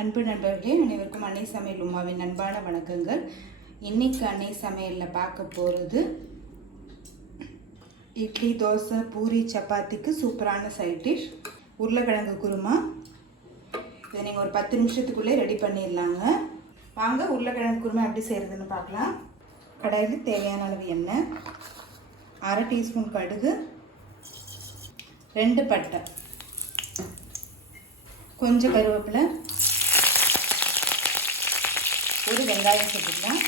அன்பு நண்பர்களே, அனைவருக்கும் அன்னை சமையல் உமாவின் அன்பான வணக்கங்கள். இன்னைக்கு அன்னை சமையலில் பார்க்க போகிறது இட்லி, தோசை, பூரி, சப்பாத்திக்கு சூப்பரான சைட் டிஷ் உருளைக்கிழங்கு குருமா. இதை நீங்கள் ஒரு 10 நிமிஷத்துக்குள்ளே ரெடி பண்ணிடலாங்க. வாங்க உருளைக்கிழங்கு குருமா எப்படி செய்கிறதுன்னு பார்க்கலாம். கடாயில் தேவையான அளவு எண்ணெய், 1/2 டீஸ்பூன் கடுகு, 2 பட்டை, கொஞ்சம் கருவேப்பிலை, ஒரு வெங்காயம் சேர்த்துக்கலாம்.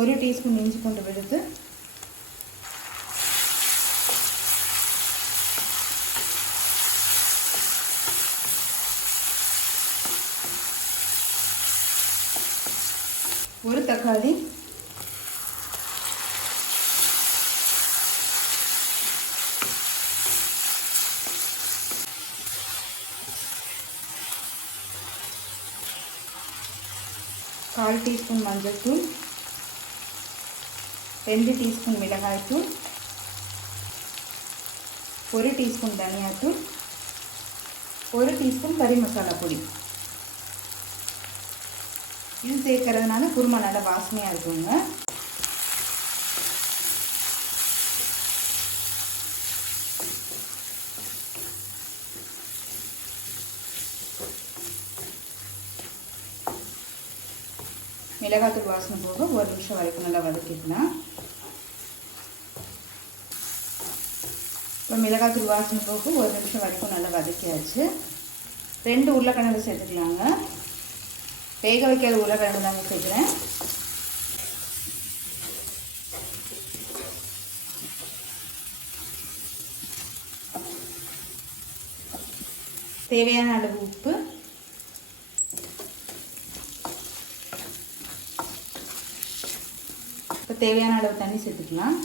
ஒரு டீஸ்பூன் இஞ்சி பூண்டு விழுது, ஒரு தக்காளி, கால் டீஸ்பூன் மஞ்சள் தூள், 2 டீஸ்பூன் மிளகாய் தூள், 1 டீஸ்பூன் தனியாத்தூள், 1 டீஸ்பூன் கறி மசாலா பொடி. இது சேர்க்கறதுனால குருமா நல்லா வாசனையாக இருக்குங்க. மிளகாத்தூள் வாசனை போக 1 நிமிஷம் வரைக்கும் நல்லா வதக்கிக்கலாம். இப்போ மிளகாத்தூள் வாசனை போக 1 நிமிஷம் வரைக்கும் நல்லா வதக்கியாச்சு. 2 உருளைக்கிழங்கு சேர்த்துக்கலாங்க. வேக வைக்காத உருளைக்கிழங்கு தாங்க சேர்க்குறேன். தேவையான அளவு உப்பு, இப்போ தேவையான அளவு தண்ணி சேர்த்துக்கலாம்.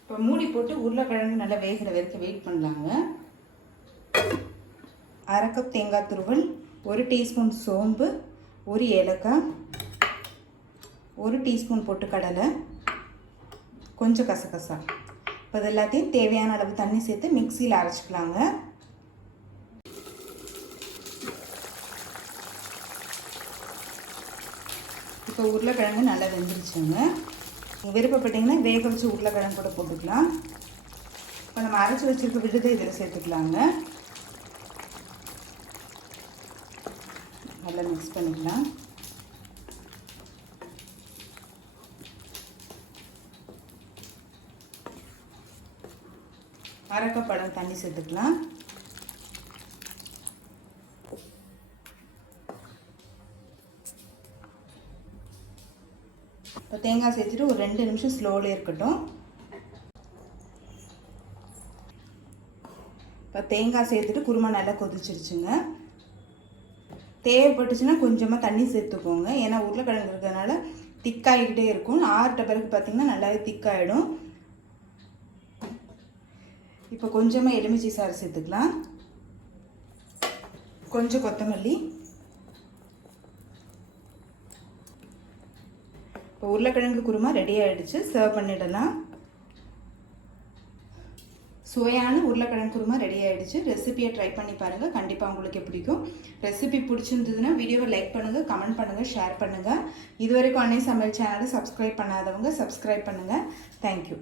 இப்போ மூடி போட்டு உருளைக்கிழங்கு நல்லா வேகிற வரைக்கும் வெயிட் பண்ணலாங்க. 1/2 கப் தேங்காய் துருவல், 1 டீஸ்பூன் சோம்பு, 1 ஏலக்காய், 1 டீஸ்பூன் பொட்டுக்கடலை, கொஞ்சம் கசகசா. இப்போ இது எல்லாத்தையும் தேவையான அளவு தண்ணி சேர்த்து மிக்சியில் அரைச்சிக்கலாங்க. இப்போ உருளைக்கிழங்கு நல்லா வெந்துருச்சுங்க. விருப்பப்பட்டீங்கன்னா வேக வச்சு உருளைக்கிழங்கு கூட போட்டுக்கலாம். இப்போ நம்ம அரைச்சி வச்சுருக்க விழுது இதில் சேர்த்துக்கலாங்க. நல்லா மிக்ஸ் பண்ணிக்கலாம். அரை கப் அளவு தண்ணி சேர்த்துக்கலாம். இப்போ தேங்காய் சேர்த்துட்டு ஒரு 2 நிமிஷம் ஸ்லோவில் இருக்கட்டும். இப்போ தேங்காய் சேர்த்துட்டு குருமா நல்லா கொதிச்சிருச்சுங்க. தேவைப்பட்டுச்சுன்னா கொஞ்சமாக தண்ணி சேர்த்துக்கோங்க. ஏன்னா உருளைக்கிழங்கு இருக்கிறதுனால திக்காகிக்கிட்டே இருக்கும். ஆறுட்ட பிறகு பார்த்திங்கன்னா நல்லாவே திக்காயிடும். இப்போ கொஞ்சமாக எலுமிச்சை சாறு சேர்த்துக்கலாம். கொஞ்சம் கொத்தமல்லி. இப்போ உருளைக்கிழங்கு குருமா ரெடி ஆகிடுச்சு. சர்வ் பண்ணிடலாம். சுவையான உருளைக்கிழங்கு குருமா ரெடி ஆகிடுச்சு. ரெசிபியை ட்ரை பண்ணி பாருங்கள். கண்டிப்பாக உங்களுக்கு பிடிக்கும். ரெசிபி பிடிச்சிருந்ததுன்னா வீடியோவை லைக் பண்ணுங்கள், கமெண்ட் பண்ணுங்கள், ஷேர் பண்ணுங்கள். இதுவரைக்கும் அன்னை சமையல் சேனலை சப்ஸ்கிரைப் பண்ணாதவங்க சப்ஸ்கிரைப் பண்ணுங்கள். தேங்க்யூ.